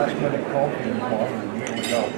last minute coffee and water, and here we go.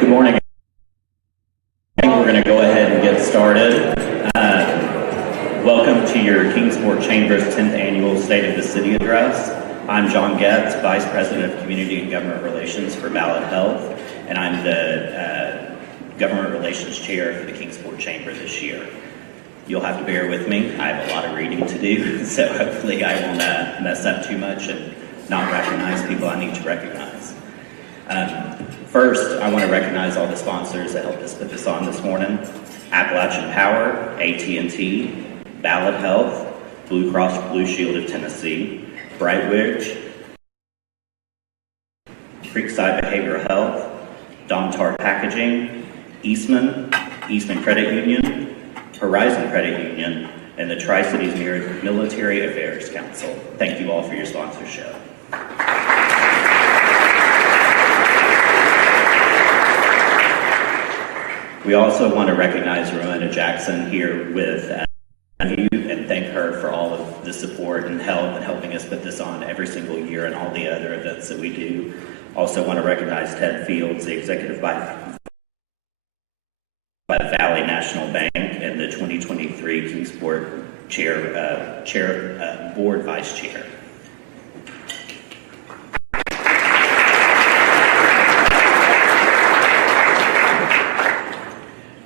Good morning. We're going to go ahead and get started. Welcome to your Kingsport Chamber's 10th Annual State of the City Address. I'm John Getz, Vice President of Community and Government Relations for Ballot Health, and I'm the Government Relations Chair for the Kingsport Chamber this year. You'll have to bear with me. I have a lot of reading to do, so hopefully I won't mess up too much and not recognize people I need to recognize. First, I want to recognize all the sponsors that helped us put this on this morning. Appalachian Power, AT&T, Ballot Health, Blue Cross Blue Shield of Tennessee, Brightwidge, Creekside Behavioral Health, Domtar Packaging, Eastman Credit Union, Horizon Credit Union, and the Tri-Cities Military Affairs Council. Thank you all for your sponsorship. We also want to recognize Ramona Jackson here with you and thank her for all of the support and help in helping us put this on every single year and all the other events that we do. Also want to recognize Ted Fields, the executive by Valley National Bank and the 2023 Kingsport Board Vice Chair.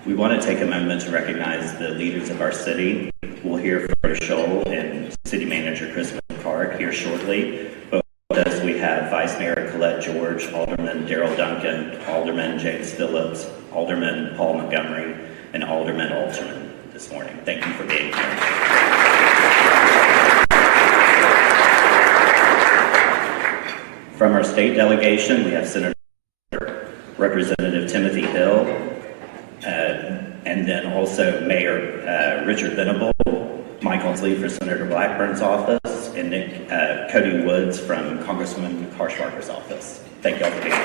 We want to take a moment to recognize the leaders of our city. We'll hear from Scholl and City Manager Chris McCart here shortly. But with us we have Vice Mayor Colette George, Alderman Darrell Duncan, Alderman James Phillips, Alderman Paul Montgomery, and Alderman Alterman this morning. Thank you for being here. From our state delegation, we have Senator Representative Timothy Hill, and then also Mayor Richard Venable, Mike Oldsley for Senator Blackburn's office, and Cody Woods from Congresswoman Harshbarger's office. Thank you all for being here.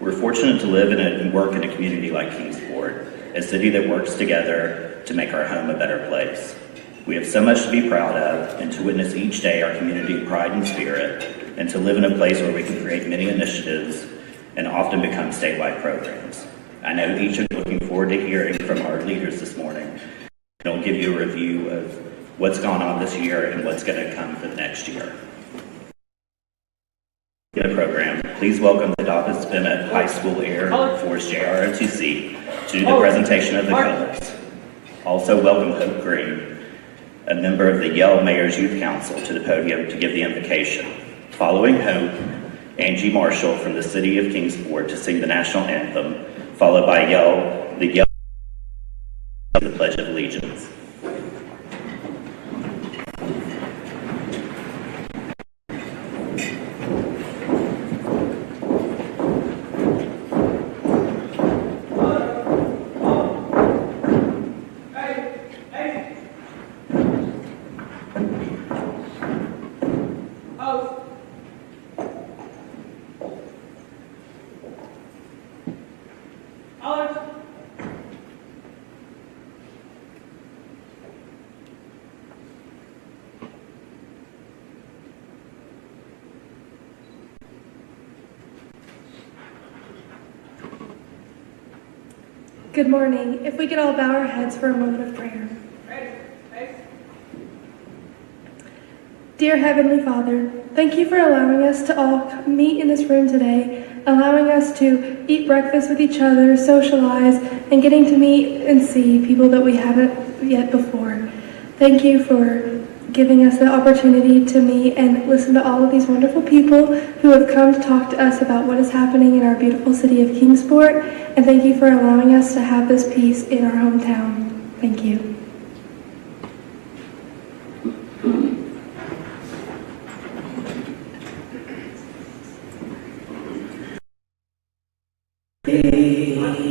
We're fortunate to live and work in a community like Kingsport, a city that works together to make our home a better place. We have so much to be proud of, and to witness each day our community pride and spirit, and to live in a place where we can create many initiatives and often become statewide programs. I know each of you are looking forward to hearing from our leaders this morning, and I'll give you a review of what's gone on this year and what's going to come for the next year. In the program, please welcome the Dobbins Bennett High School Air Force JROTC to do the presentation of the colors. Also welcome Hope Green, a member of the Yale Mayor's Youth Council, to the podium to give the invocation. Following Hope, Angie Marshall from the City of Kingsport to sing the national anthem, followed by the Yale the Pledge of Allegiance. Good morning. If we could all bow our heads for a moment of prayer. Dear Heavenly Father, thank you for allowing us to all meet in this room today, allowing us to eat breakfast with each other, socialize, and getting to meet and see people that we haven't yet before. Thank you for giving us the opportunity to meet and listen to all of these wonderful people who have come to talk to us about what is happening in our beautiful city of Kingsport, and thank you for allowing us to have this peace in our hometown. Thank you.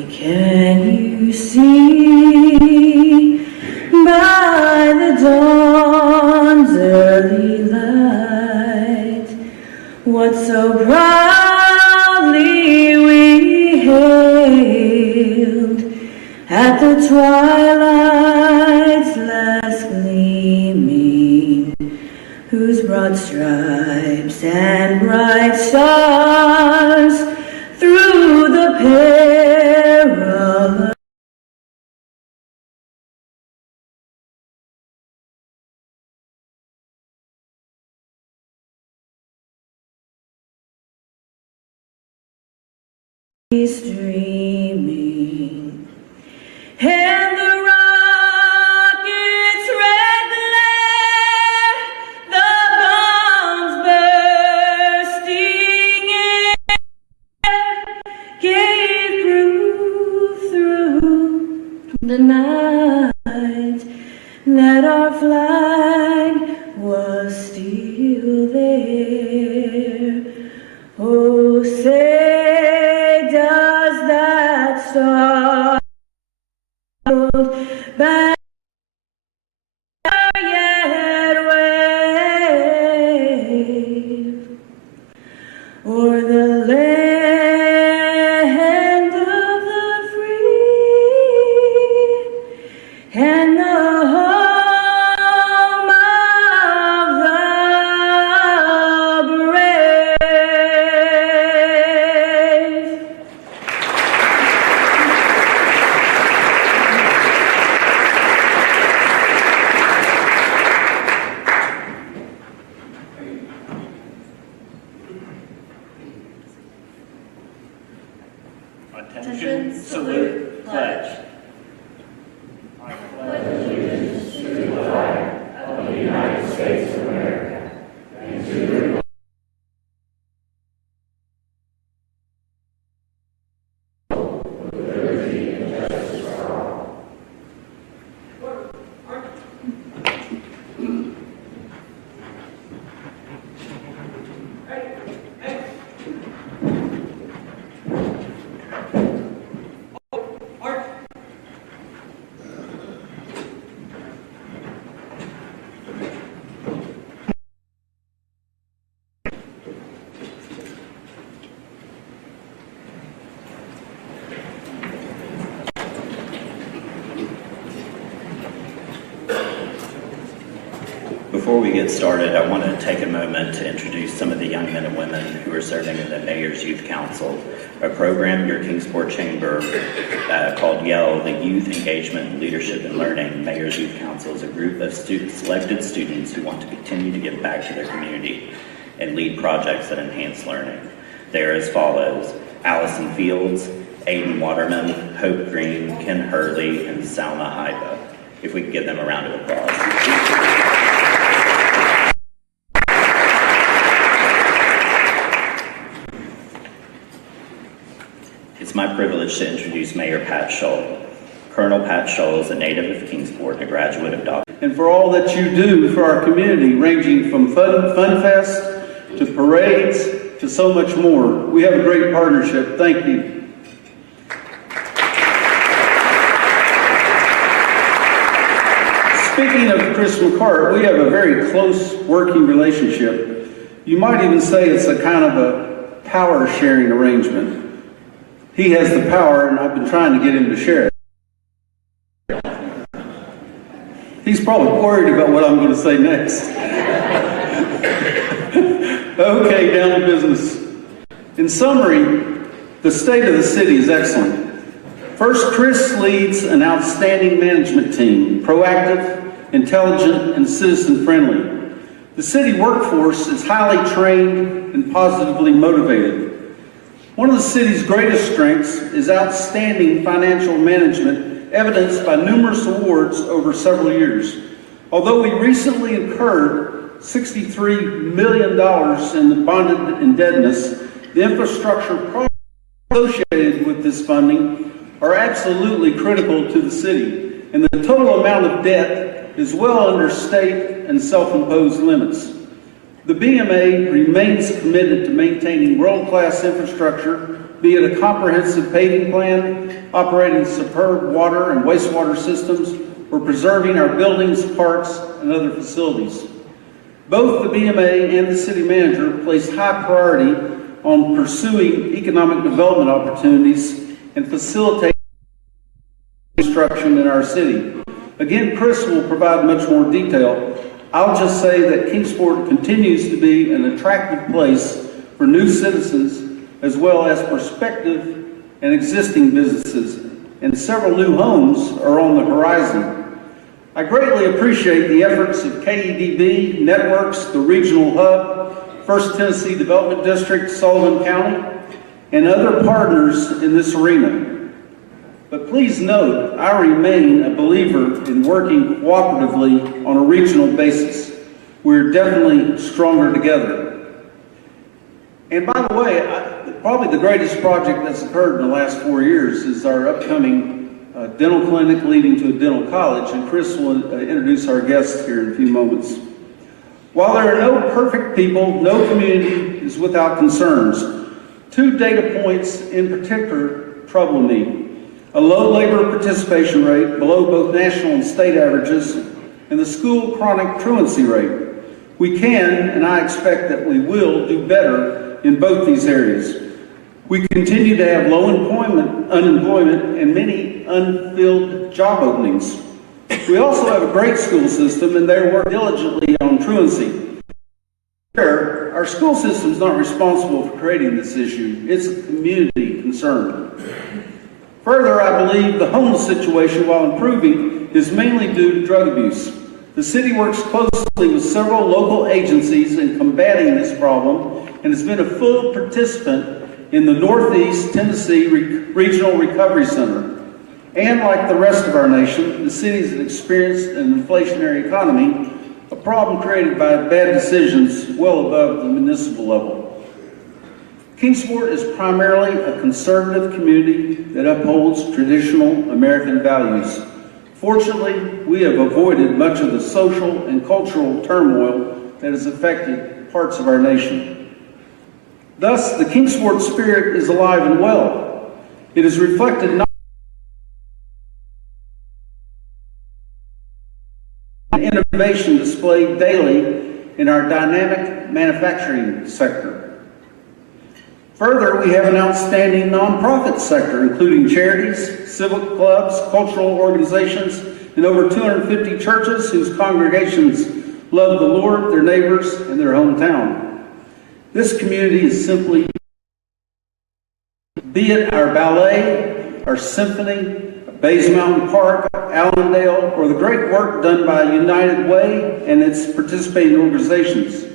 Can you see by the dawn's early light what so proudly we hailed at the twilight's last gleaming, whose broad stripes and bright stars through the perilous streaming, and the rocket's red glare, the bombs bursting in gave proof through the night that our flag was still there. Oh, say does that star-spangled banner yet wave o'er the land of the free and the home of the brave? Attention, salute, pledge. Before we get started, I want to take a moment to introduce some of the young men and women who are serving in the Mayor's Youth Council, a program your Kingsport Chamber called YELL, the Youth Engagement, Leadership, and Learning. Mayor's Youth Council is a group of selected students who want to continue to give back to their community and lead projects that enhance learning. They are as follows: Allison Fields, Aiden Waterman, Hope Green, Ken Hurley, and Salma Haiba. If we could give them a round of applause. It's my privilege to introduce Mayor Pat Shull. Colonel Pat Shull is a native of Kingsport and a graduate of Dr. And for all that you do for our community, ranging from Fun Fest to parades to so much more. We have a great partnership. Thank you. Speaking of Chris McCart, we have a very close working relationship. You might even say it's a kind of a power sharing arrangement. He has the power, and I've been trying to get him to share it. He's probably worried about what I'm going to say next. Okay, down to business. In summary, the state of the city is excellent. First, Chris leads an outstanding management team, proactive, intelligent, and citizen-friendly. The city workforce is highly trained and positively motivated. One of the city's greatest strengths is outstanding financial management, evidenced by numerous awards over several years. Although we recently incurred $63 million in the bonded indebtedness, the infrastructure projects associated with this funding are absolutely critical to the city, and the total amount of debt is well under state and self-imposed limits. The BMA remains committed to maintaining world-class infrastructure, be it a comprehensive paving plan, operating superb water and wastewater systems, or preserving our buildings, parks, and other facilities. Both the BMA and the city manager place high priority on pursuing economic development opportunities and facilitating construction in our city. Again, Chris will provide much more detail. I'll just say that Kingsport continues to be an attractive place for new citizens as well as prospective and existing businesses, and several new homes are on the horizon. I greatly appreciate the efforts of KEDB, Networks, the Regional Hub, First Tennessee Development District, Sullivan County, and other partners in this arena. But please note, I remain a believer in working cooperatively on a regional basis. We're definitely stronger together. And by the way, probably the greatest project that's occurred in the last 4 years is our upcoming dental clinic leading to a dental college, and Chris will introduce our guests here in a few moments. While there are no perfect people, no community is without concerns. 2 data points in particular trouble me. A low labor participation rate below both national and state averages, and the school chronic truancy rate. We can, and I expect that we will, do better in both these areas. We continue to have low unemployment, and many unfilled job openings. We also have a great school system, and they work diligently on truancy. Our school system is not responsible for creating this issue. It's a community concern. Further, I believe the homeless situation, while improving, is mainly due to drug abuse. The city works closely with several local agencies in combating this problem and has been a full participant in the Northeast Tennessee Regional Recovery Center. And like the rest of our nation, the city has experienced an inflationary economy, a problem created by bad decisions well above the municipal level. Kingsport is primarily a conservative community that upholds traditional American values. Fortunately, we have avoided much of the social and cultural turmoil that has affected parts of our nation. Thus, the Kingsport spirit is alive and well. It is reflected not in innovation displayed daily in our dynamic manufacturing sector. Further, we have an outstanding nonprofit sector, including charities, civic clubs, cultural organizations, and over 250 churches whose congregations love the Lord, their neighbors, and their hometown. This community is simply, be it our ballet, our symphony, Bays Mountain Park, Allendale, or the great work done by United Way and its participating organizations.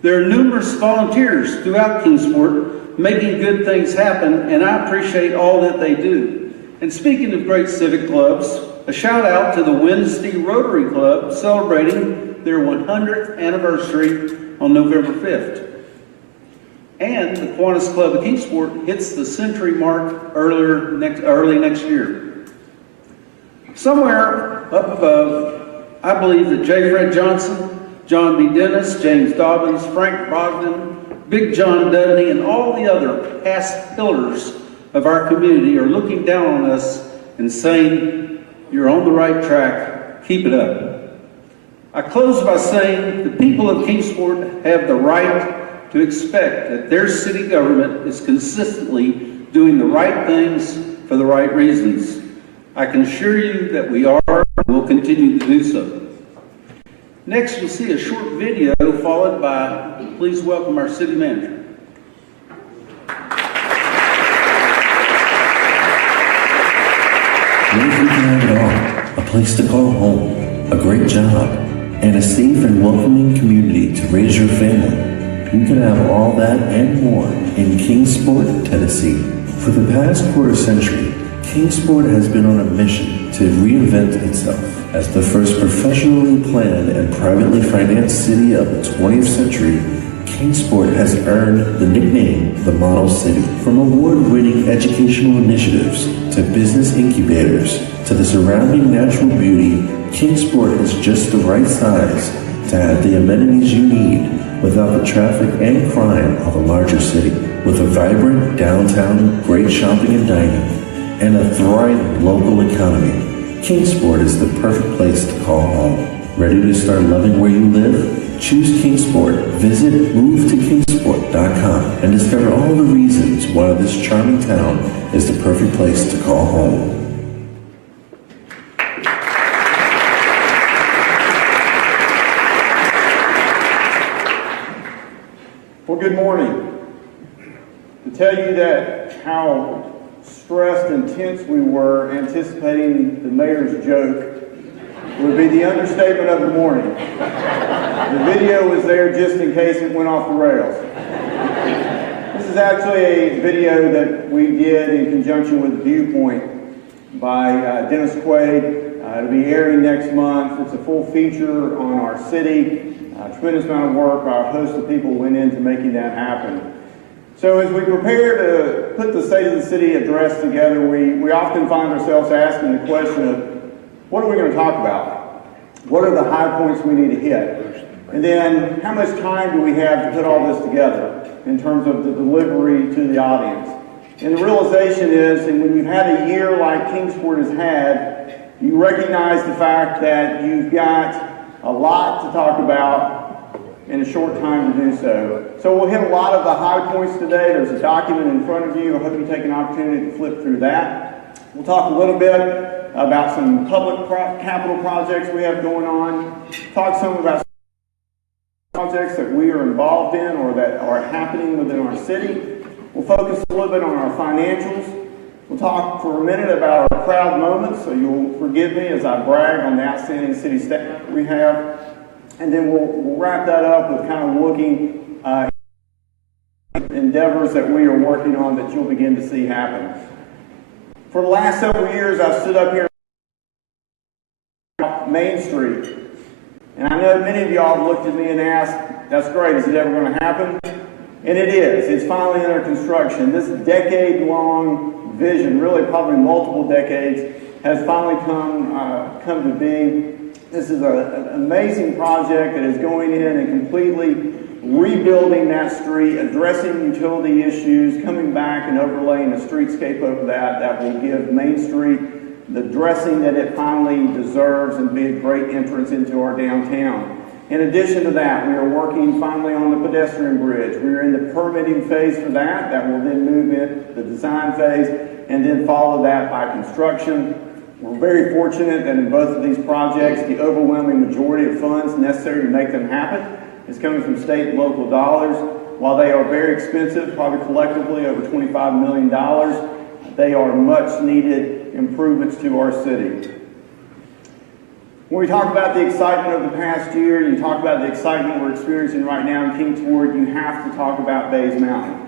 There are numerous volunteers throughout Kingsport making good things happen, and I appreciate all that they do. And speaking of great civic clubs, a shout out to the Wednesday Rotary Club celebrating their 100th anniversary on November 5th. And the Kiwanis Club of Kingsport hits the century mark early next year. Somewhere up above, I believe that J. Fred Johnson, John B. Dennis, James Dobbins, Frank Brogdon, Big John Dudney, and all the other past pillars of our community are looking down on us and saying, "You're on the right track, keep it up." I close by saying the people of Kingsport have the right to expect that their city government is consistently doing the right things for the right reasons. I can assure you that we are and will continue to do so. Next, you'll see a short video followed by, please welcome our city manager. What if we can have it all? A place to call home, a great job, and a safe and welcoming community to raise your family. You can have all that and more in Kingsport, Tennessee. For the past quarter century, Kingsport has been on a mission to reinvent itself. As the first professionally planned and privately financed city of the 20th century, Kingsport has earned the nickname the Model City. From award-winning educational initiatives to business incubators to the surrounding natural beauty, Kingsport is just the right size to have the amenities you need without the traffic and crime of a larger city. With a vibrant downtown, great shopping and dining, and a thriving local economy, Kingsport is the perfect place to call home. Ready to start loving where you live? Choose Kingsport. Visit movetokingsport.com and discover all the reasons why this charming town is the perfect place to call home. Well, good morning. To tell you that how stressed and tense we were anticipating the mayor's joke would be the understatement of the morning. The video was there just in case it went off the rails. This is actually a video that we did in conjunction with Viewpoint by Dennis Quaid. It'll be airing next month. It's a full feature on our city. A tremendous amount of work by a host of people went into making that happen. So as we prepare to put the State of the City address together, we often find ourselves asking the question of, what are we going to talk about? What are the high points we need to hit? And then how much time do we have to put all this together in terms of the delivery to the audience? And the realization is, and when you've had a year like Kingsport has had, you recognize the fact that you've got a lot to talk about in a short time to do so. So we'll hit a lot of the high points today. There's a document in front of you. I hope you take an opportunity to flip through that. We'll talk a little bit about some public capital projects we have going on. Talk some about projects that we are involved in or that are happening within our city. We'll focus a little bit on our financials. We'll talk for a minute about our proud moments, so you'll forgive me as I brag on the outstanding city staff we have. And then we'll wrap that up with kind of looking endeavors that we are working on that you'll begin to see happen. For the last several years, I've stood up here on Main Street. And I know many of y'all have looked at me and asked, that's great, is it ever going to happen? And it is. It's finally under construction. This decade-long vision, really probably multiple decades, has finally come to be. This is an amazing project that is going in and completely rebuilding that street, addressing utility issues, coming back and overlaying a streetscape over that will give Main Street the dressing that it finally deserves and be a great entrance into our downtown. In addition to that, we are working finally on the pedestrian bridge. We are in the permitting phase for that. That will then move into the design phase and then follow that by construction. We're very fortunate that in both of these projects, the overwhelming majority of funds necessary to make them happen is coming from state and local dollars. While they are very expensive, probably collectively over $25 million, they are much needed improvements to our city. When we talk about the excitement of the past year, and you talk about the excitement we're experiencing right now in Kingsport, you have to talk about Bays Mountain.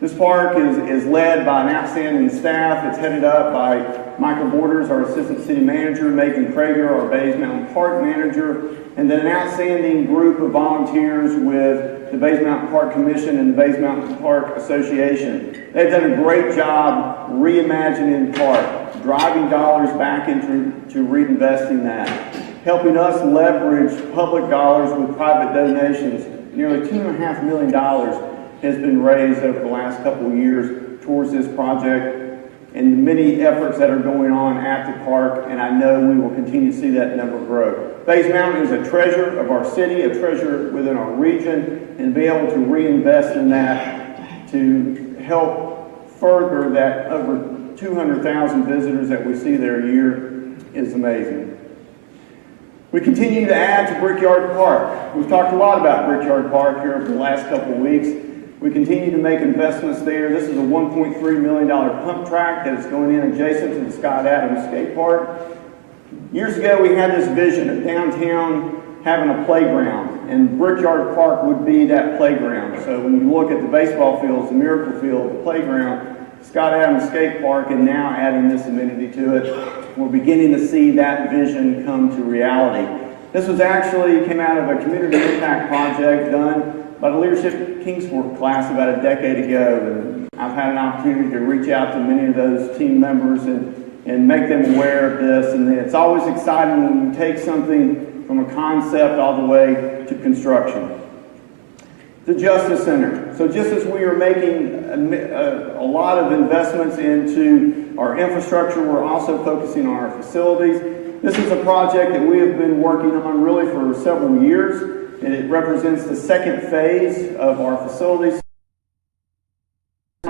This park is led by an outstanding staff. It's headed up by Michael Borders, our Assistant City Manager, Megan Krager, our Bays Mountain Park Manager, and then an outstanding group of volunteers with the Bays Mountain Park Commission and the Bays Mountain Park Association. They've done a great job reimagining the park, driving dollars back into reinvesting that, helping us leverage public dollars with private donations. Nearly $2.5 million has been raised over the last couple of years towards this project and the many efforts that are going on at the park, and I know we will continue to see that number grow. Bays Mountain is a treasure of our city, a treasure within our region, and to be able to reinvest in that to help further that over 200,000 visitors that we see there a year is amazing. We continue to add to Brickyard Park. We've talked a lot about Brickyard Park here over the last couple of weeks. We continue to make investments there. This is a $1.3 million pump track that is going in adjacent to the Scott Adams Skate Park. Years ago, we had this vision of downtown having a playground, and Brickyard Park would be that playground. So when you look at the baseball fields, the Miracle Field, the playground, Scott Adams Skate Park, and now adding this amenity to it, we're beginning to see that vision come to reality. This was actually came out of a community impact project done by the Leadership Kingsport class about a decade ago. And I've had an opportunity to reach out to many of those team members and make them aware of this. And it's always exciting when you take something from a concept all the way to construction. The Justice Center. So just as we are making a lot of investments into our infrastructure, we're also focusing on our facilities. This is a project that we have been working on really for several years, and it represents the second phase of our facilities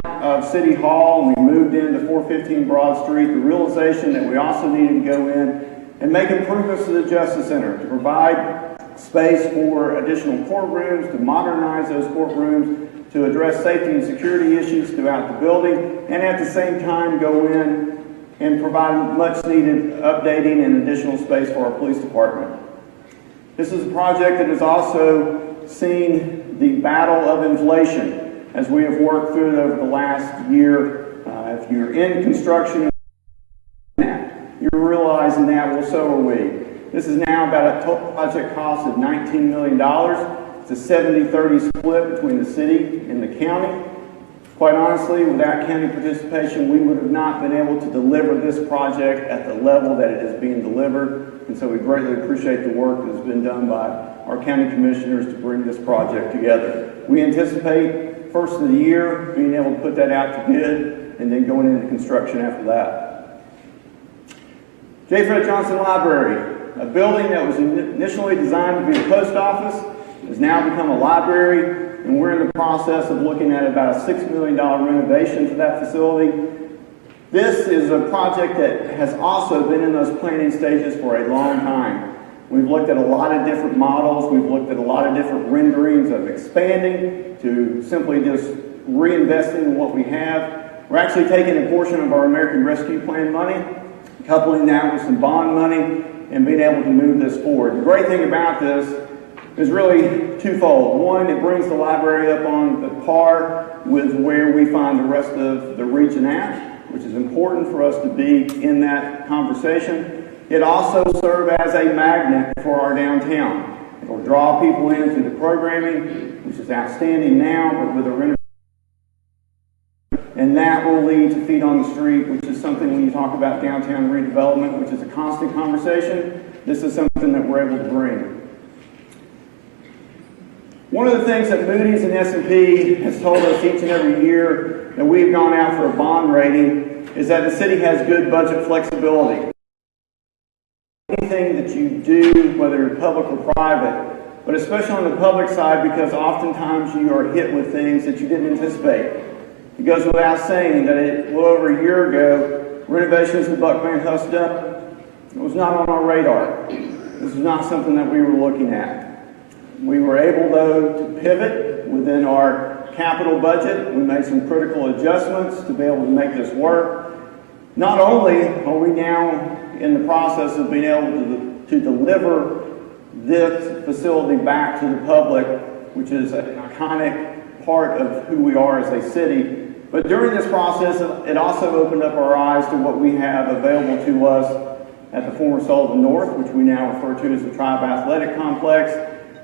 of City Hall. We moved into 415 Broad Street, the realization that we also needed to go in and make improvements to the Justice Center to provide space for additional courtrooms, to modernize those courtrooms, to address safety and security issues throughout the building, and at the same time go in and provide much needed updating and additional space for our police department. This is a project that has also seen the battle of inflation as we have worked through it over the last year. If you're in construction, you're realizing that, well, so are we. This is now about a total project cost of $19 million. It's a 70-30 split between the city and the county. Quite honestly, without county participation, we would have not been able to deliver this project at the level that it is being delivered. And so we greatly appreciate the work that has been done by our county commissioners to bring this project together. We anticipate first of the year being able to put that out to bid and then going into construction after that. J. Fred Johnson Library, a building that was initially designed to be a post office, has now become a library. And we're in the process of looking at about a $6 million renovation for that facility. This is a project that has also been in those planning stages for a long time. We've looked at a lot of different models. We've looked at a lot of different renderings of expanding to simply just reinvesting in what we have. We're actually taking a portion of our American Rescue Plan money, coupling that with some bond money, and being able to move this forward. The great thing about this is really twofold. One, it brings the library up on the par with where we find the rest of the region at, which is important for us to be in that conversation. It also serves as a magnet for our downtown. It will draw people in through the programming, which is outstanding now, but with a renovation. And that will lead to feet on the street, which is something when you talk about downtown redevelopment, which is a constant conversation, this is something that we're able to bring. One of the things that Moody's and S&P has told us each and every year that we've gone out for a bond rating is that the city has good budget flexibility. Anything that you do, whether it's public or private, but especially on the public side, because oftentimes you are hit with things that you didn't anticipate. It goes without saying that a little over a year ago, renovations to Buck Van Huss Dome, it was not on our radar. This is not something that we were looking at. We were able, though, to pivot within our capital budget. We made some critical adjustments to be able to make this work. Not only are we now in the process of being able to deliver this facility back to the public, which is an iconic part of who we are as a city, but during this process, it also opened up our eyes to what we have available to us at the former Sullivan North, which we now refer to as the Tribe Athletic Complex,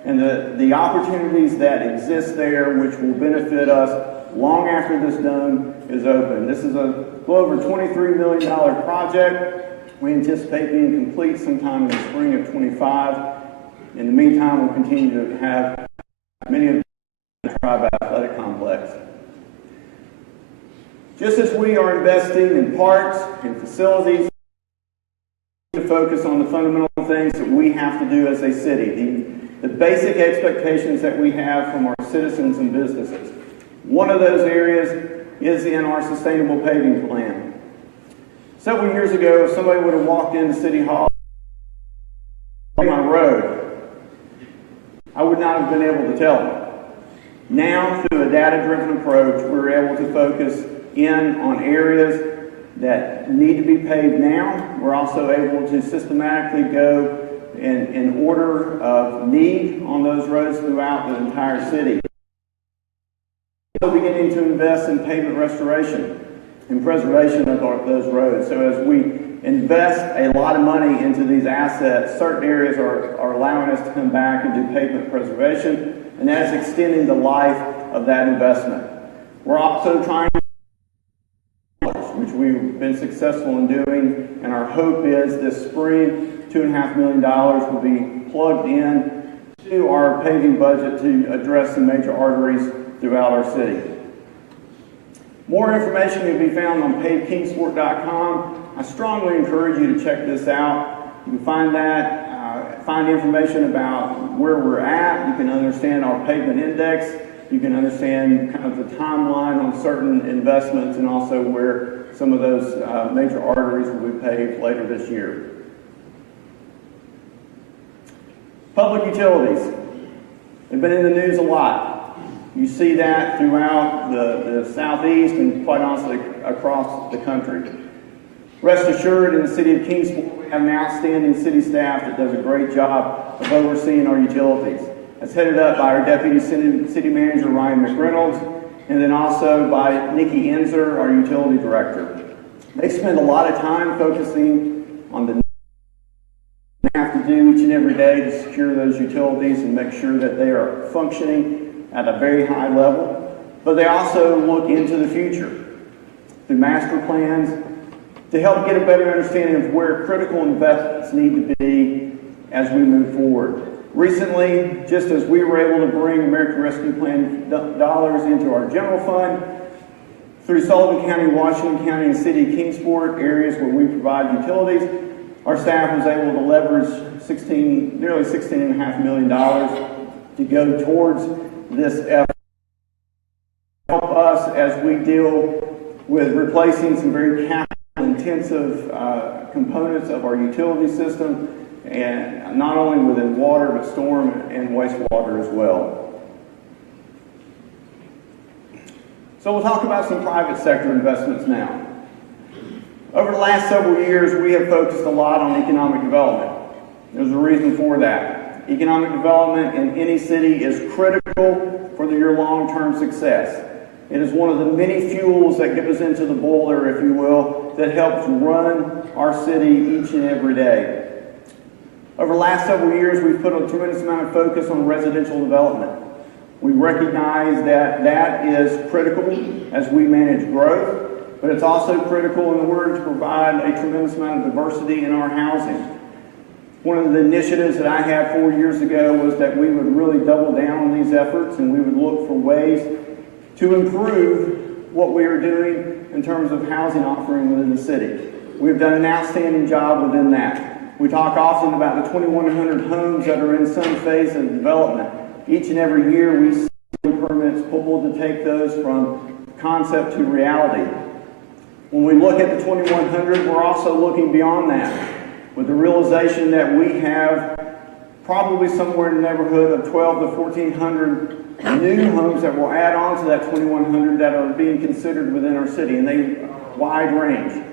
and the opportunities that exist there, which will benefit us long after this dome is open. This is a little over $23 million project. We anticipate being complete sometime in the spring of 25. In the meantime, we'll continue to have many of the Tribe Athletic Complex. Just as we are investing in parks and facilities, to focus on the fundamental things that we have to do as a city, the basic expectations that we have from our citizens and businesses. One of those areas is in our sustainable paving plan. Several years ago, if somebody would have walked into City Hall on my road, I would not have been able to tell them. Now, through a data-driven approach, we're able to focus in on areas that need to be paved now. We're also able to systematically go in order of need on those roads throughout the entire city. We're beginning to invest in pavement restoration and preservation of those roads. So as we invest a lot of money into these assets, certain areas are allowing us to come back and do pavement preservation, and that is extending the life of that investment. We're also trying to, which we've been successful in doing, and our hope is this spring, $2.5 million will be plugged in to our paving budget to address the major arteries throughout our city. More information can be found on pavekingsport.com. I strongly encourage you to check this out. You can find that, find information about where we're at. You can understand our pavement index. You can understand kind of the timeline on certain investments and also where some of those major arteries will be paved later this year. Public utilities. They've been in the news a lot. You see that throughout the Southeast and quite honestly across the country. Rest assured, in the city of Kingsport, we have an outstanding city staff that does a great job of overseeing our utilities. It's headed up by our Deputy City Manager, Ryan McReynolds, and then also by Nikki Enzer, our Utility Director. They spend a lot of time focusing on the they have to do each and every day to secure those utilities and make sure that they are functioning at a very high level. But they also look into the future through master plans to help get a better understanding of where critical investments need to be as we move forward. Recently, just as we were able to bring American Rescue Plan dollars into our general fund, through Sullivan County, Washington County, and City of Kingsport, areas where we provide utilities, our staff was able to leverage nearly $16.5 million to go towards this effort. Help us as we deal with replacing some very capital-intensive components of our utility system, and not only within water, but storm and wastewater as well. So we'll talk about some private sector investments now. Over the last several years, we have focused a lot on economic development. There's a reason for that. Economic development in any city is critical for your long-term success. It is one of the many fuels that get us into the boiler, if you will, that helps run our city each and every day. Over the last several years, we've put a tremendous amount of focus on residential development. We recognize that that is critical as we manage growth, but it's also critical in order to provide a tremendous amount of diversity in our housing. One of the initiatives that I had 4 years ago was that we would really double down on these efforts and we would look for ways to improve what we are doing in terms of housing offering within the city. We've done an outstanding job within that. We talk often about the 2,100 homes that are in some phase of development. Each and every year we see permits pulled to take those from concept to reality. When we look at the 2100, we're also looking beyond that with the realization that we have probably somewhere in the neighborhood of 12 to 1,400 new homes that will add on to that 2,100 that are being considered within our city, and they wide range.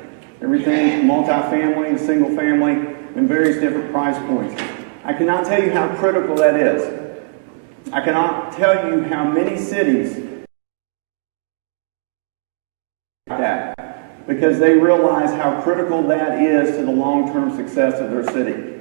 Everything from multifamily to single family and various different price points. I cannot tell you how critical that is. I cannot tell you how many cities that, because they realize how critical that is to the long-term success of their city.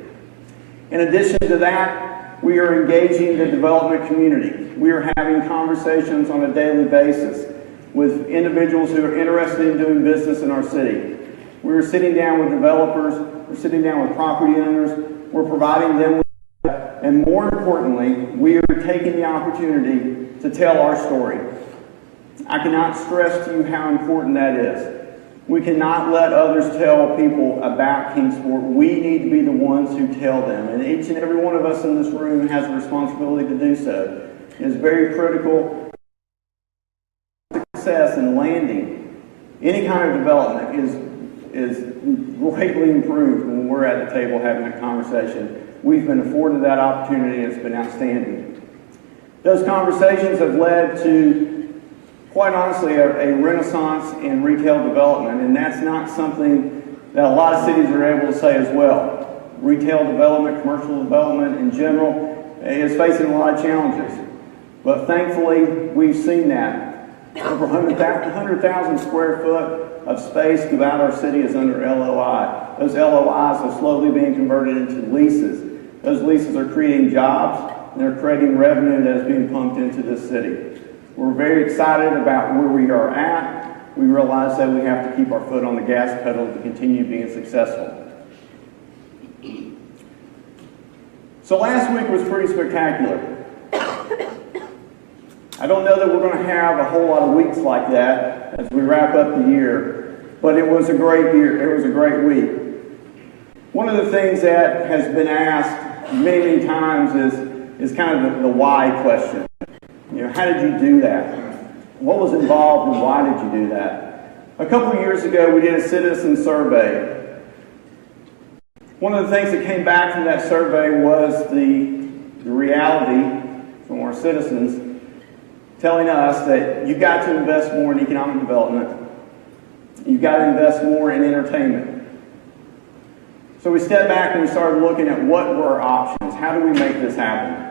In addition to that, we are engaging the development community. We are having conversations on a daily basis with individuals who are interested in doing business in our city. We're sitting down with developers, we're sitting down with property owners, we're providing them with, and more importantly, we are taking the opportunity to tell our story. I cannot stress to you how important that is. We cannot let others tell people about Kingsport. We need to be the ones who tell them, and each and every one of us in this room has a responsibility to do so. It is very critical. Success in landing any kind of development is greatly improved when we're at the table having that conversation. We've been afforded that opportunity, and it's been outstanding. Those conversations have led to, quite honestly, a renaissance in retail development, and that's not something that a lot of cities are able to say as well. Retail development, commercial development in general is facing a lot of challenges, but thankfully we've seen that. Over 100,000 square foot of space throughout our city is under LOI. Those LOIs are slowly being converted into leases. Those leases are creating jobs, and they're creating revenue that is being pumped into this city. We're very excited about where we are at. We realize that we have to keep our foot on the gas pedal to continue being successful. So last week was pretty spectacular. I don't know that we're going to have a whole lot of weeks like that as we wrap up the year, but it was a great year. It was a great week. One of the things that has been asked many, many times is kind of the why question. You know, how did you do that? What was involved and why did you do that? A couple of years ago, we did a citizen survey. One of the things that came back from that survey was the reality from our citizens telling us that you've got to invest more in economic development. You've got to invest more in entertainment. So we stepped back and we started looking at what were our options. How do we make this happen?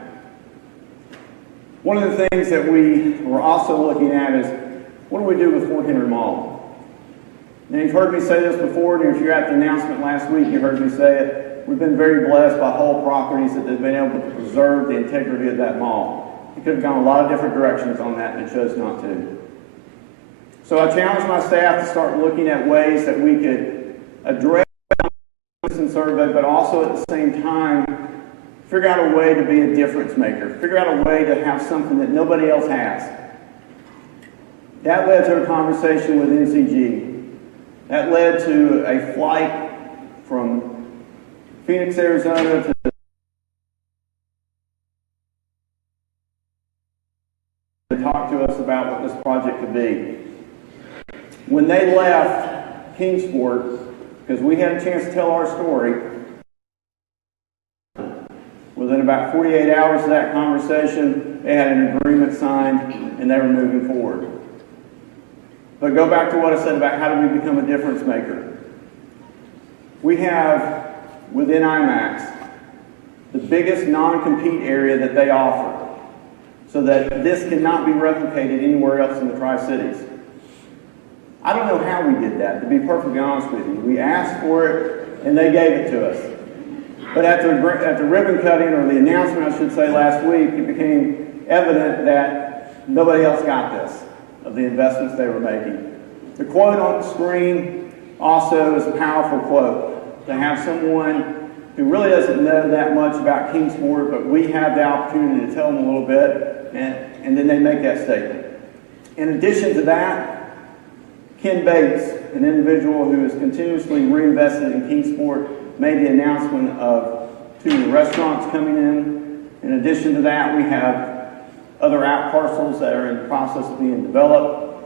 One of the things that we were also looking at is, what do we do with Fort Henry Mall? Now, you've heard me say this before, and if you're at the announcement last week, you heard me say it. We've been very blessed by Hull Properties that they've been able to preserve the integrity of that mall. It could have gone a lot of different directions on that, and it chose not to. So I challenged my staff to start looking at ways that we could address the citizen survey, but also at the same time, figure out a way to be a difference maker. Figure out a way to have something that nobody else has. That led to a conversation with NCG. That led to a flight from Phoenix, Arizona to talk to us about what this project could be. When they left Kingsport, because we had a chance to tell our story, within about 48 hours of that conversation, they had an agreement signed and they were moving forward. But go back to what I said about how do we become a difference maker. We have, within IMAX, the biggest non-compete area that they offer, so that this cannot be replicated anywhere else in the Tri-Cities. I don't know how we did that, to be perfectly honest with you. We asked for it, and they gave it to us. But at the ribbon cutting, or the announcement, I should say, last week, it became evident that nobody else got this, of the investments they were making. The quote on the screen also is a powerful quote. To have someone who really doesn't know that much about Kingsport, but we have the opportunity to tell them a little bit, and then they make that statement. In addition to that, Ken Bates, an individual who has continuously reinvested in Kingsport, made the announcement of 2 new restaurants coming in. In addition to that, we have other out parcels that are in the process of being developed.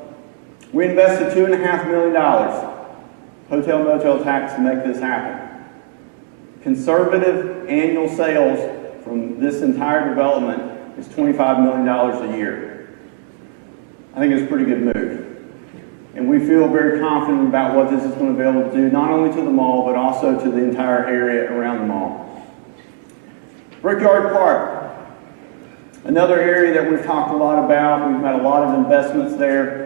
We invested $2.5 million, hotel motel tax, to make this happen. Conservative annual sales from this entire development is $25 million a year. I think it's a pretty good move. And we feel very confident about what this is going to be able to do, not only to the mall, but also to the entire area around the mall. Brickyard Park, another area that we've talked a lot about. We've had a lot of investments there.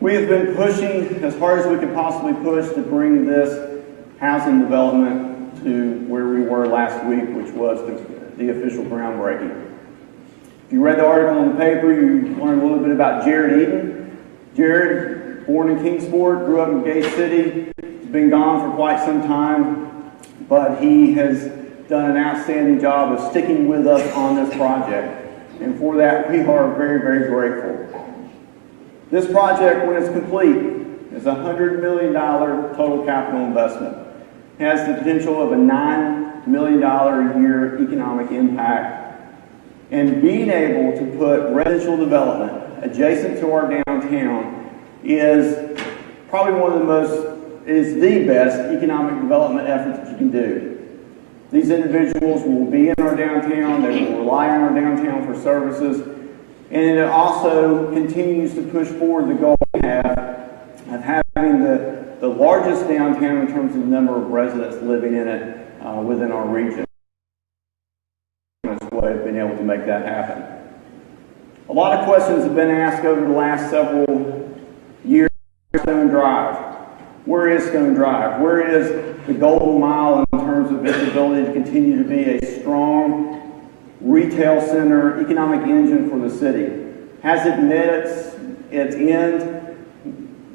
We have been pushing as hard as we could possibly push to bring this housing development to where we were last week, which was the official groundbreaking. If you read the article in the paper, you learned a little bit about Jared Eaton. Jared, born in Kingsport, grew up in Gate City, has been gone for quite some time, but he has done an outstanding job of sticking with us on this project. And for that, we are very, very grateful. This project, when it's complete, is a $100 million total capital investment. It has the potential of a $9 million a year economic impact. And being able to put residential development adjacent to our downtown is probably is the best economic development effort that you can do. These individuals will be in our downtown, they will rely on our downtown for services, and it also continues to push forward the goal we have of having the largest downtown in terms of the number of residents living in it within our region. That's a way of being able to make that happen. A lot of questions have been asked over the last several years. Stone Drive. Where is Stone Drive? Where is the Golden Mile in terms of its ability to continue to be a strong retail center, economic engine for the city? Has it met its end?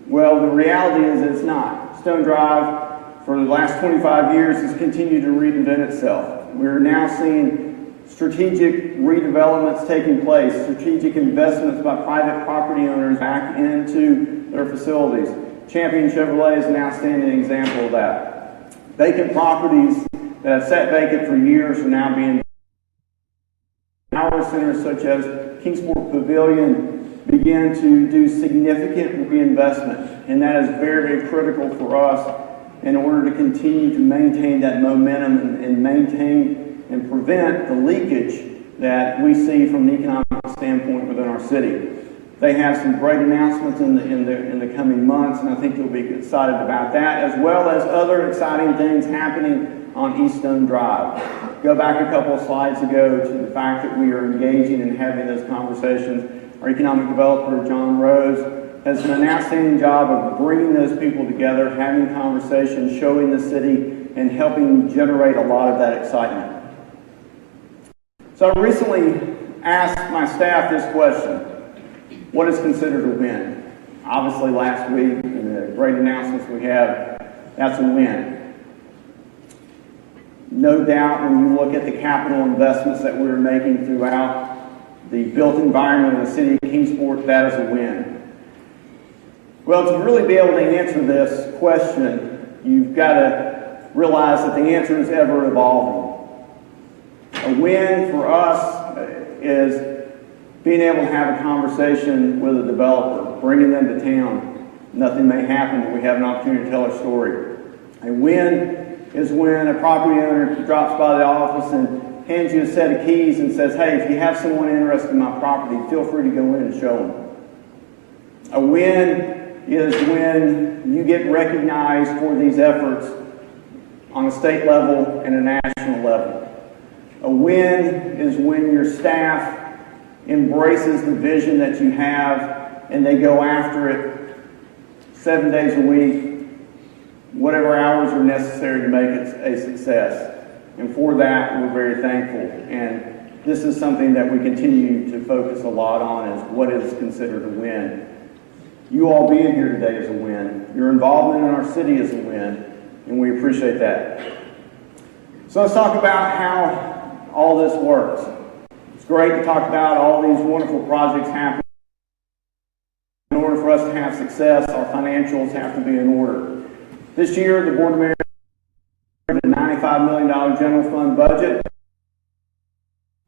Well, the reality is it's not. Stone Drive, for the last 25 years, has continued to reinvent itself. We're now seeing strategic redevelopments taking place, strategic investments by private property owners back into their facilities. Champion Chevrolet is an outstanding example of that. Vacant properties that have sat vacant for years are now being power centers such as Kingsport Pavilion begin to do significant reinvestment, and that is very, very critical for us in order to continue to maintain that momentum and maintain and prevent the leakage that we see from an economic standpoint within our city. They have some great announcements in the coming months, and I think you'll be excited about that, as well as other exciting things happening on East Stone Drive. Go back a couple of slides ago to the fact that we are engaging and having those conversations. Our economic developer, John Rose, has done an outstanding job of bringing those people together, having conversations, showing the city, and helping generate a lot of that excitement. So I recently asked my staff this question: what is considered a win? Obviously last week, and the great announcements we have, that's a win. No doubt when you look at the capital investments that we're making throughout the built environment of the city of Kingsport, that is a win. Well, to really be able to answer this question, you've got to realize that the answer is ever evolving. A win for us is being able to have a conversation with a developer, bringing them to town. Nothing may happen, but we have an opportunity to tell our story. A win is when a property owner drops by the office and hands you a set of keys and says, hey, if you have someone interested in my property, feel free to go in and show them. A win is when you get recognized for these efforts on a state level and a national level. A win is when your staff embraces the vision that you have and they go after it 7 days a week, whatever hours are necessary to make it a success. And for that, we're very thankful. And this is something that we continue to focus a lot on, is what is considered a win. You all being here today is a win. Your involvement in our city is a win, and we appreciate that. So let's talk about how all this works. It's great to talk about all these wonderful projects happening. In order for us to have success, our financials have to be in order. This year, the Board of Mayor's a $95 million general fund budget.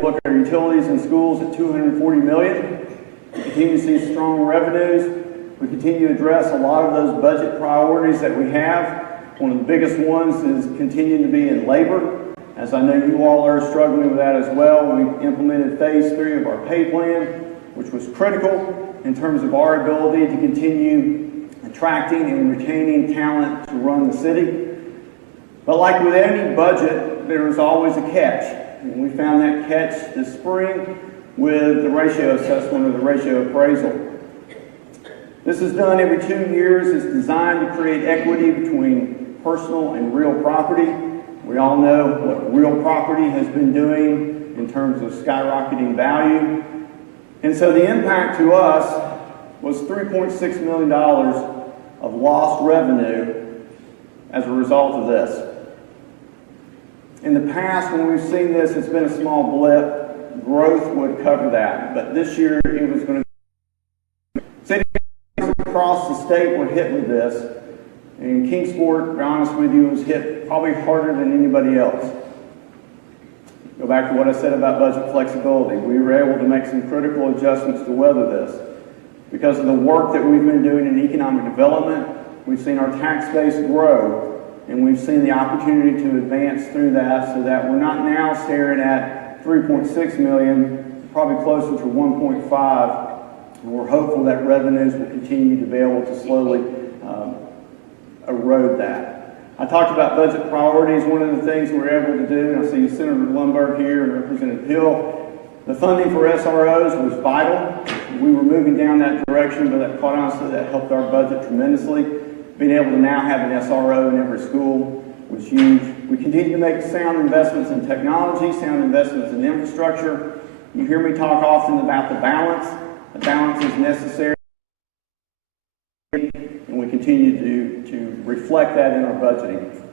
Look at our utilities and schools at $240 million. Continue to see strong revenues. We continue to address a lot of those budget priorities that we have. One of the biggest ones is continuing to be in labor. As I know you all are struggling with that as well, we implemented phase 3 of our pay plan, which was critical in terms of our ability to continue attracting and retaining talent to run the city. But like with any budget, there is always a catch. And we found that catch this spring with the ratio assessment or the ratio appraisal. This is done every 2 years. It's designed to create equity between personal and real property. We all know what real property has been doing in terms of skyrocketing value. And so the impact to us was $3.6 million of lost revenue as a result of this. In the past, when we've seen this, it's been a small blip. Growth would cover that. But this year, it was going to... Cities across the state were hit with this. And Kingsport, to be honest with you, was hit probably harder than anybody else. Go back to what I said about budget flexibility. We were able to make some critical adjustments to weather this. Because of the work that we've been doing in economic development, we've seen our tax base grow, and we've seen the opportunity to advance through that so that we're not now staring at 3.6 million, probably closer to 1.5, and we're hopeful that revenues will continue to be able to slowly erode that. I talked about budget priorities. One of the things we were able to do, and I see Senator Lundberg here and Representative Hill, the funding for SROs was vital. We were moving down that direction, but that, quite honestly, that helped our budget tremendously. Being able to now have an SRO in every school was huge. We continue to make sound investments in technology, sound investments in infrastructure. You hear me talk often about the balance. The balance is necessary, and we continue to reflect that in our budgeting.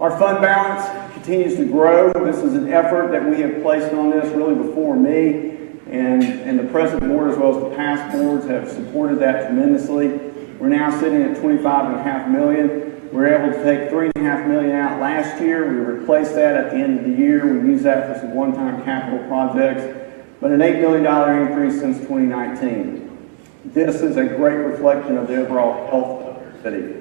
Our fund balance continues to grow. This is an effort that we have placed on this really before me, and the present board as well as the past boards have supported that tremendously. We're now sitting at $25.5 million. We were able to take $3.5 million out last year. We replaced that at the end of the year. We used that for some one-time capital projects, but an $8 million increase since 2019. This is a great reflection of the overall health of our city.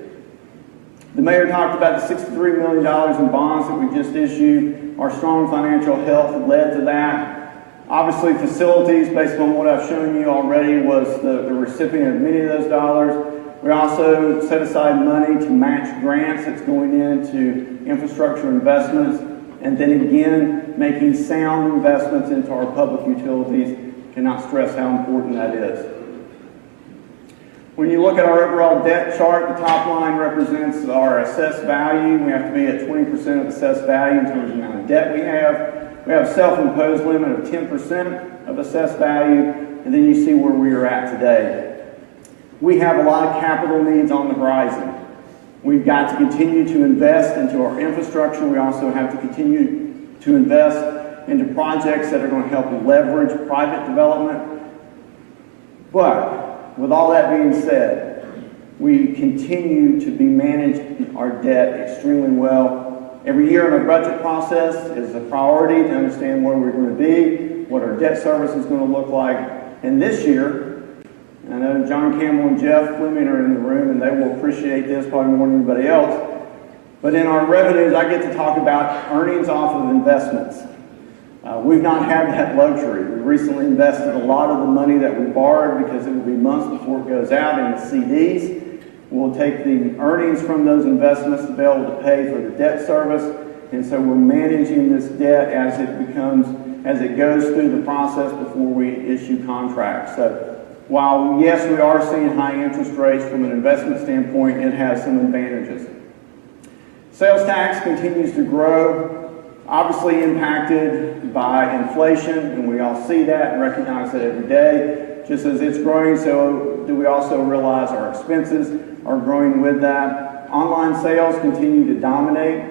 The mayor talked about the $63 million in bonds that we just issued. Our strong financial health led to that. Obviously, facilities, based on what I've shown you already, was the recipient of many of those dollars. We also set aside money to match grants that's going into infrastructure investments, and then again, making sound investments into our public utilities. Cannot stress how important that is. When you look at our overall debt chart, the top line represents our assessed value. We have to be at 20% of assessed value in terms of the amount of debt we have. We have a self-imposed limit of 10% of assessed value, and then you see where we are at today. We have a lot of capital needs on the horizon. We've got to continue to invest into our infrastructure. We also have to continue to invest into projects that are going to help leverage private development. But with all that being said, we continue to be managing our debt extremely well. Every year in our budget process is a priority to understand where we're going to be, what our debt service is going to look like. And this year, I know John Campbell and Jeff Fleming are in the room, and they will appreciate this probably more than anybody else. But in our revenues, I get to talk about earnings off of investments. We've not had that luxury. We recently invested a lot of the money that we borrowed because it will be months before it goes out in CDs. We'll take the earnings from those investments to be able to pay for the debt service. And so we're managing this debt as it goes through the process before we issue contracts. So while, yes, we are seeing high interest rates from an investment standpoint, it has some advantages. Sales tax continues to grow, obviously impacted by inflation, and we all see that and recognize that every day. Just as it's growing, so do we also realize our expenses are growing with that. Online sales continue to dominate.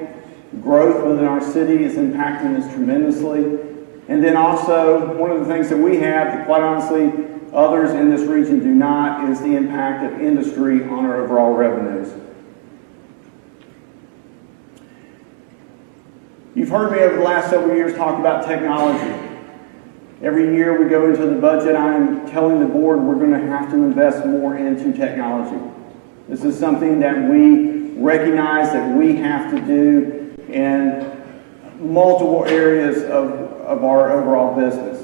Growth within our city is impacting us tremendously. And then also, one of the things that we have that quite honestly others in this region do not is the impact of industry on our overall revenues. You've heard me over the last several years talk about technology. Every year we go into the budget, I'm telling the board we're going to have to invest more into technology. This is something that we recognize that we have to do in multiple areas of our overall business.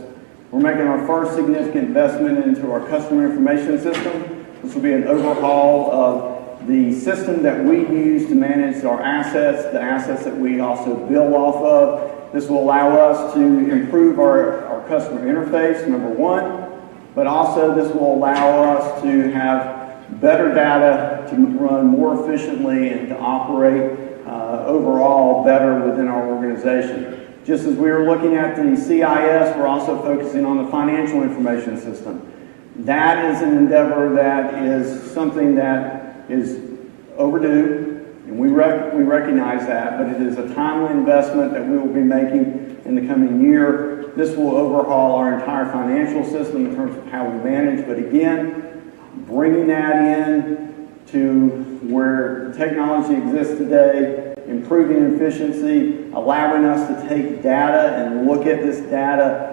We're making our first significant investment into our customer information system. This will be an overhaul of the system that we use to manage our assets, the assets that we also bill off of. This will allow us to improve our customer interface, number one, but also this will allow us to have better data to run more efficiently and to operate overall better within our organization. Just as we were looking at the CIS, we're also focusing on the financial information system. That is an endeavor that is something that is overdue, and we recognize that, but it is a timely investment that we will be making in the coming year. This will overhaul our entire financial system in terms of how we manage, but again, bringing that in to where technology exists today, improving efficiency, allowing us to take data and look at this data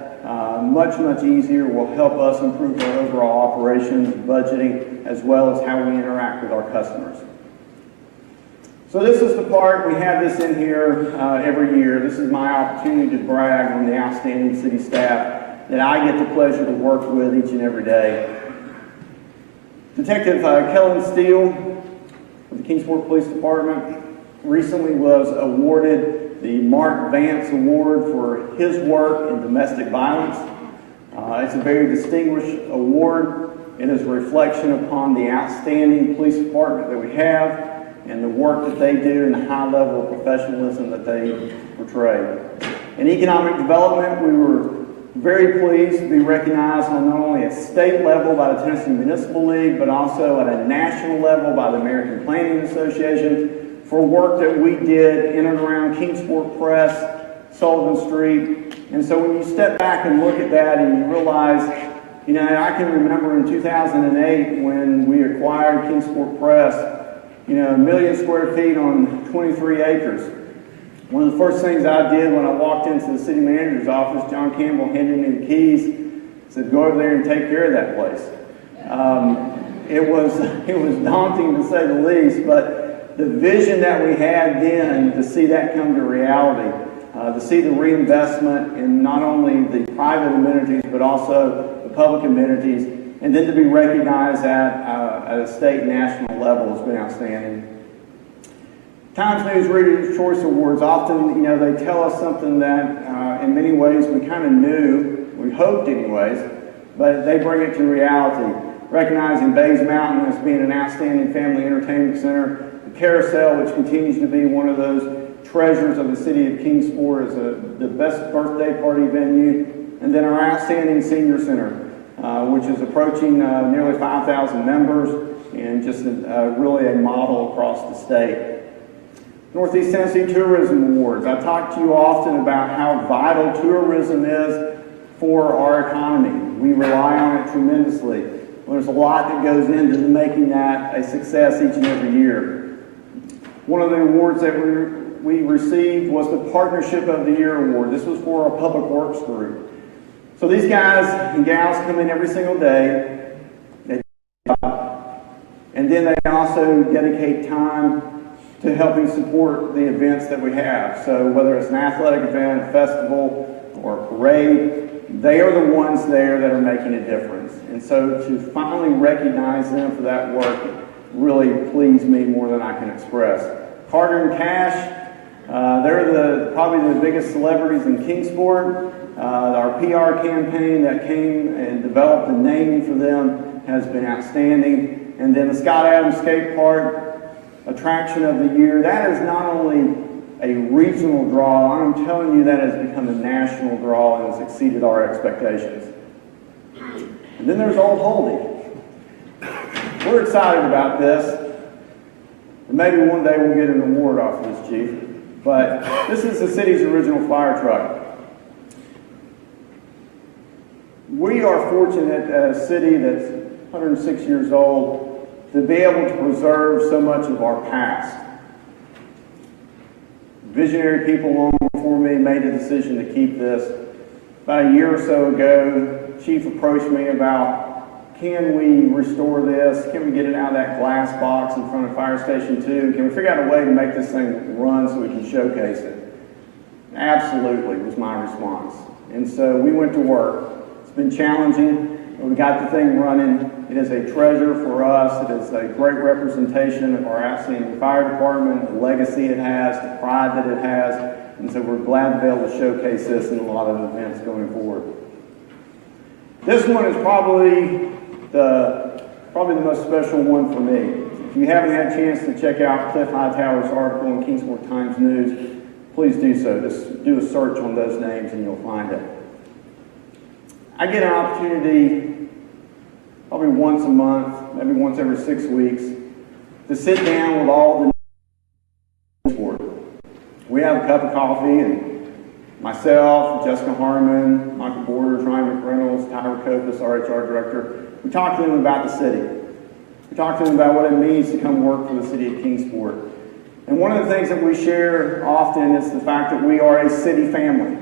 much easier will help us improve our overall operations, budgeting, as well as how we interact with our customers. So this is the part, we have this in here every year. This is my opportunity to brag on the outstanding city staff that I get the pleasure to work with each and every day. Detective Kellen Steele of the Kingsport Police Department recently was awarded the Mark Vance Award for his work in domestic violence. It's a very distinguished award. It is a reflection upon the outstanding police department that we have and the work that they do and the high level of professionalism that they portray. In economic development, we were very pleased to be recognized on not only a state level by the Tennessee Municipal League, but also at a national level by the American Planning Association for work that we did in and around Kingsport Press, Sullivan Street. And so when you step back and look at that and you realize, you know, I can remember in 2008 when we acquired Kingsport Press, you know, 1 million square feet on 23 acres. One of the first things I did when I walked into the city manager's office, John Campbell handed me the keys, said, go over there and take care of that place. It was daunting to say the least, but the vision that we had then to see that come to reality, to see the reinvestment in not only the private amenities, but also the public amenities, and then to be recognized at a state and national level has been outstanding. Times News Reader's Choice Awards, often, you know, they tell us something that in many ways we kind of knew, we hoped anyways, but they bring it to reality. Recognizing Bays Mountain as being an outstanding family entertainment center, the Carousel, which continues to be one of those treasures of the city of Kingsport, as the best birthday party venue, and then our outstanding senior center, which is approaching nearly 5,000 members and just really a model across the state. Northeast Tennessee Tourism Awards. I talk to you often about how vital tourism is for our economy. We rely on it tremendously. There's a lot that goes into making that a success each and every year. One of the awards that we received was the Partnership of the Year Award. This was for our Public Works group. So these guys and gals come in every single day, and then they also dedicate time to helping support the events that we have. So whether it's an athletic event, a festival, or a parade, they are the ones there that are making a difference. And so to finally recognize them for that work really pleased me more than I can express. Carter and Cash, they're probably the biggest celebrities in Kingsport. Our PR campaign that came and developed the naming for them has been outstanding. And then the Scott Adams Skate Park Attraction of the Year, that is not only a regional draw, I'm telling you that has become a national draw and has exceeded our expectations. And then there's Old Holdy. We're excited about this, and maybe one day we'll get an award off of this, Chief. But this is the city's original fire truck. We are fortunate as a city that's 106 years old to be able to preserve so much of our past. Visionary people long before me made a decision to keep this. About a year or so ago, Chief approached me about, can we restore this? Can we get it out of that glass box in front of Fire Station 2? Can we figure out a way to make this thing run so we can showcase it? Absolutely, was my response. And so we went to work. It's been challenging, but we got the thing running. It is a treasure for us. It is a great representation of our outstanding fire department, the legacy it has, the pride that it has. And so we're glad to be able to showcase this in a lot of events going forward. This one is probably the most special one for me. If you haven't had a chance to check out Cliff Hightower's article in Kingsport Times News, please do so. Just do a search on those names and you'll find it. I get an opportunity probably once a month, maybe once every 6 weeks, to sit down with all the we have a cup of coffee, and myself, Jessica Harmon, Michael Borders, Ryan McReynolds, Tyler Kopis, our HR director, we talk to them about the city. We talk to them about what it means to come work for the city of Kingsport. And one of the things that we share often is the fact that we are a city family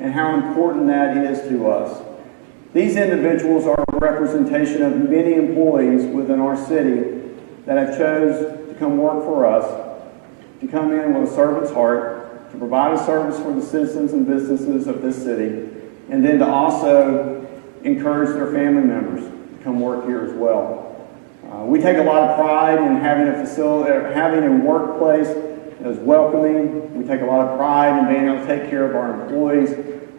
and how important that is to us. These individuals are a representation of many employees within our city that have chose to come work for us, to come in with a servant's heart, to provide a service for the citizens and businesses of this city, and then to also encourage their family members to come work here as well. We take a lot of pride in having a facility, having a workplace that is welcoming. We take a lot of pride in being able to take care of our employees.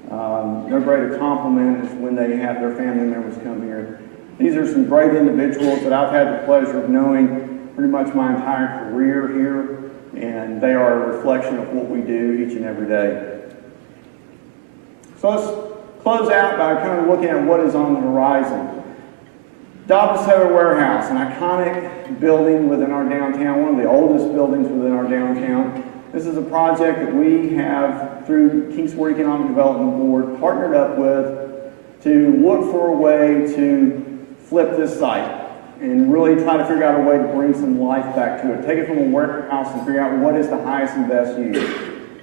No greater compliment is when they have their family members come here. These are some great individuals that I've had the pleasure of knowing pretty much my entire career here. And they are a reflection of what we do each and every day. So let's close out by kind of looking at what is on the horizon. Dobbs Heather Warehouse, an iconic building within our downtown, one of the oldest buildings within our downtown. This is a project that we have, through Kingsport Economic Development Board, partnered up with to look for a way to flip this site and really try to figure out a way to bring some life back to it. Take it from a warehouse and figure out what is the highest and best use.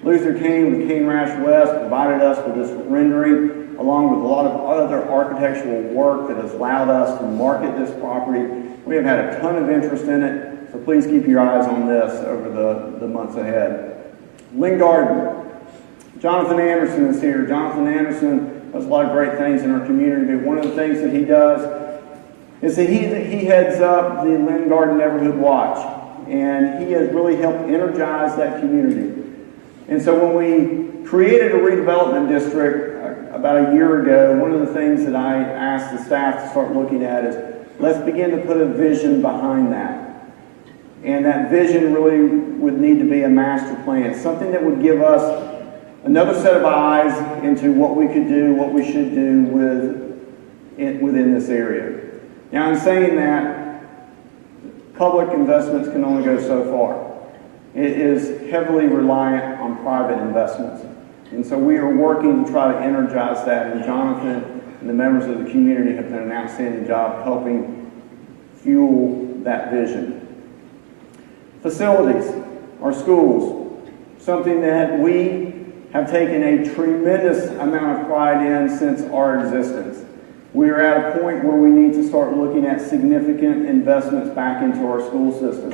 Luther King with King Rash West provided us with this rendering, along with a lot of other architectural work that has allowed us to market this property. We have had a ton of interest in it, so please keep your eyes on this over the months ahead. Lynn Garden. Jonathan Anderson is here. Jonathan Anderson does a lot of great things in our community, but one of the things that he does is that he heads up the Lynn Garden Neighborhood Watch, and he has really helped energize that community. And so when we created a redevelopment district about a year ago, one of the things that I asked the staff to start looking at is, let's begin to put a vision behind that. And that vision really would need to be a master plan, something that would give us another set of eyes into what we could do, what we should do within this area. Now, in saying that, public investments can only go so far. It is heavily reliant on private investments. And so we are working to try to energize that, and Jonathan and the members of the community have done an outstanding job helping fuel that vision. Facilities, our schools, something that we have taken a tremendous amount of pride in since our existence. We are at a point where we need to start looking at significant investments back into our school system.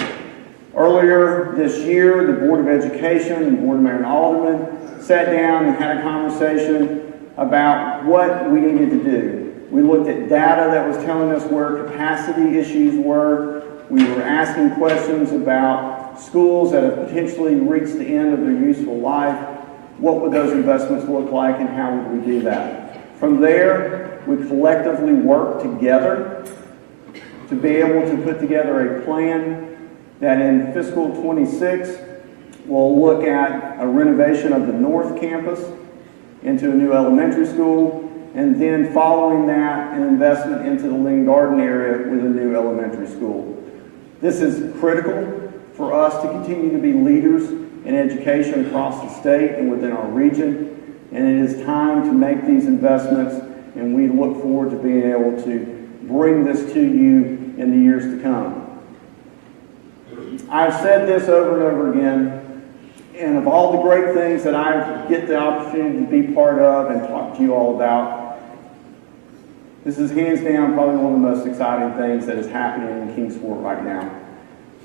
Earlier this year, the Board of Education and Board of Mayor and Aldermen sat down and had a conversation about what we needed to do. We looked at data that was telling us where capacity issues were. We were asking questions about schools that have potentially reached the end of their useful life. What would those investments look like, and how would we do that? From there, we collectively worked together to be able to put together a plan that in fiscal 26 will look at a renovation of the North Campus into a new elementary school, and then following that, an investment into the Lynn Garden area with a new elementary school. This is critical for us to continue to be leaders in education across the state and within our region, and it is time to make these investments, and we look forward to being able to bring this to you in the years to come. I've said this over and over again, And of all the great things that I get the opportunity to be part of and talk to you all about, this is hands down probably one of the most exciting things that is happening in Kingsport right now.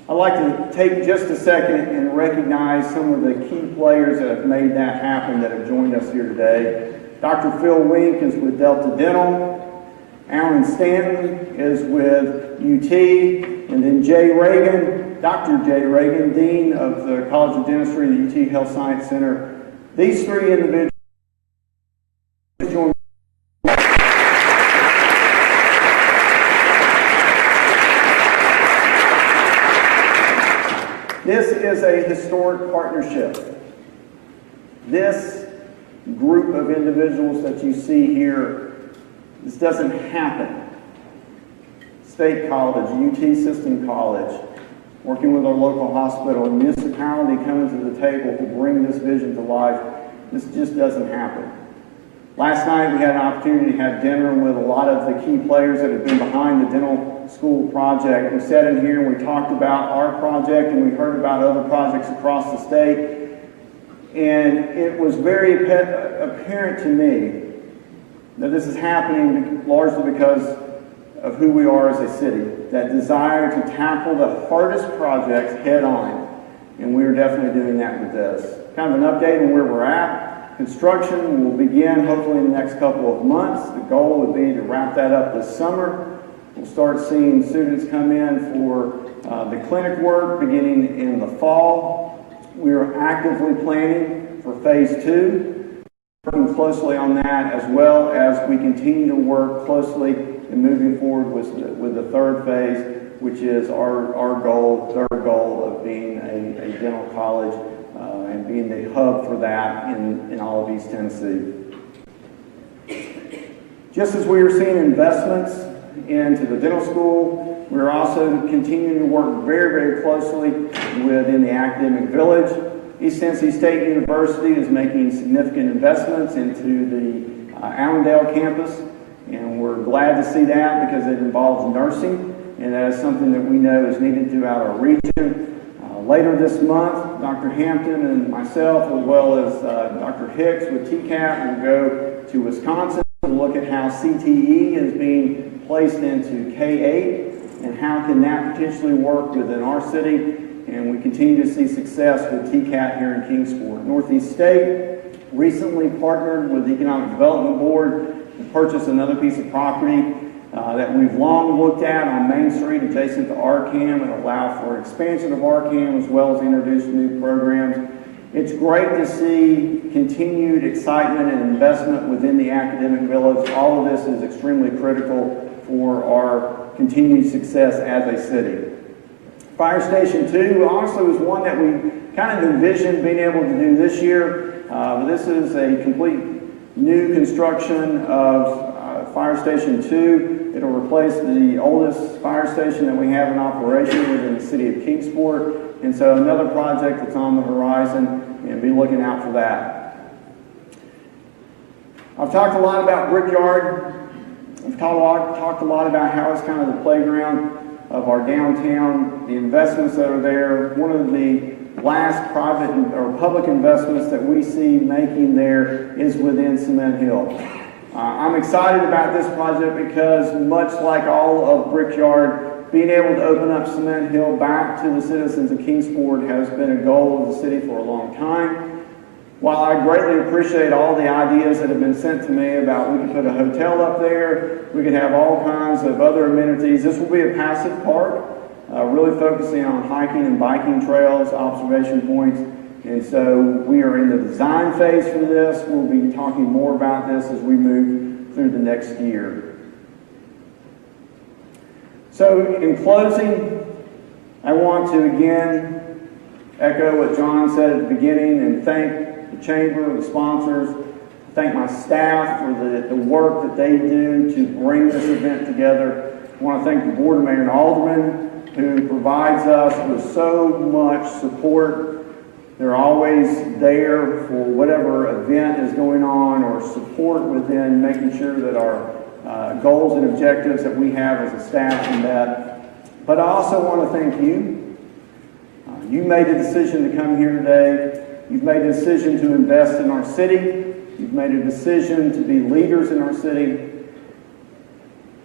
I'd like to take just a second and recognize some of the key players that have made that happen that have joined us here today. Dr. Phil Wink is with Delta Dental. Alan Stanton is with UT. And then Jay Reagan, Dr. Jay Reagan, Dean of the College of Dentistry, the UT Health Science Center. These three individuals joined. This is a historic partnership. This group of individuals that you see here, this doesn't happen. State College, UT System College, working with our local hospital, and municipality coming to the table to bring this vision to life, this just doesn't happen. Last night we had an opportunity to have dinner with a lot of the key players that have been behind the dental school project. We sat in here and we talked about our project and we heard about other projects across the state. And it was very apparent to me that this is happening largely because of who we are as a city, that desire to tackle the hardest projects head on. And we are definitely doing that with this. Kind of an update on where we're at. Construction will begin hopefully in the next couple of months. The goal would be to wrap that up this summer. We'll start seeing students come in for the clinic work beginning in the fall. We are actively planning for phase 2, working closely on that, as well as we continue to work closely in moving forward with the third phase, which is our third goal of being a dental college and being the hub for that in all of East Tennessee. Just as we are seeing investments into the dental school, we're also continuing to work very, very closely within the academic village. East Tennessee State University is making significant investments into the Allendale campus, and we're glad to see that because it involves nursing, and that is something that we know is needed throughout our region. Later this month, Dr. Hampton and myself, as well as Dr. Hicks with TCAT, will go to Wisconsin to look at how CTE is being placed into K-8 and how can that potentially work within our city. And we continue to see success with TCAT here in Kingsport. Northeast State recently partnered with the Economic Development Board to purchase another piece of property that we've long looked at on Main Street adjacent to RCAM and allow for expansion of RCAM as well as introduce new programs. It's great to see continued excitement and investment within the academic village. All of this is extremely critical for our continued success as a city. Fire Station 2 honestly was one that we kind of envisioned being able to do this year. But this is a complete new construction of Fire Station 2. It'll replace the oldest fire station that we have in operation within the city of Kingsport. And so another project that's on the horizon, and be looking out for that. I've talked a lot about Brickyard. I've talked a lot about how it's kind of the playground of our downtown, the investments that are there. One of the last private or public investments that we see making there is within Cement Hill. I'm excited about this project because much like all of Brickyard, being able to open up Cement Hill back to the citizens of Kingsport has been a goal of the city for a long time. While I greatly appreciate all the ideas that have been sent to me about we could put a hotel up there, we could have all kinds of other amenities. This will be a passive park, really focusing on hiking and biking trails, observation points. And so we are in the design phase for this. We'll be talking more about this as we move through the next year. So in closing, I want to again echo what John said at the beginning and thank the Chamber, the sponsors, thank my staff for the work that they do to bring this event together. I want to thank the Board of Mayor and Aldermen who provides us with so much support. They're always there for whatever event is going on or support within making sure that our goals and objectives that we have as a staff are met. But I also want to thank you. You made the decision to come here today. You've made a decision to invest in our city. You've made a decision to be leaders in our city.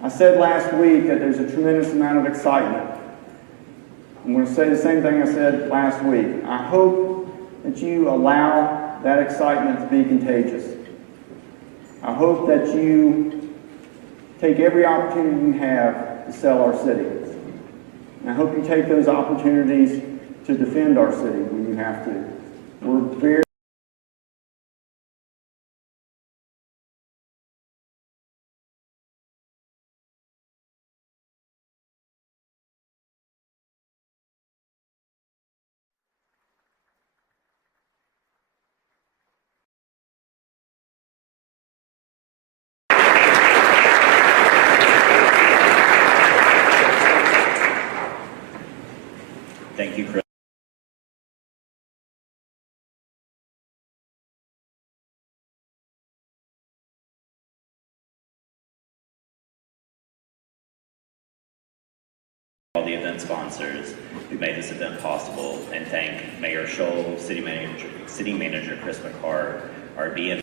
I said last week that there's a tremendous amount of excitement. I'm going to say the same thing I said last week. I hope that you allow that excitement to be contagious. I hope that you take every opportunity you have to sell our city. And I hope you take those opportunities to defend our city when you have to. We're very Thank you, Chris. All the event sponsors who made this event possible, and thank Mayor Scholl, City Manager Chris McCart, our BM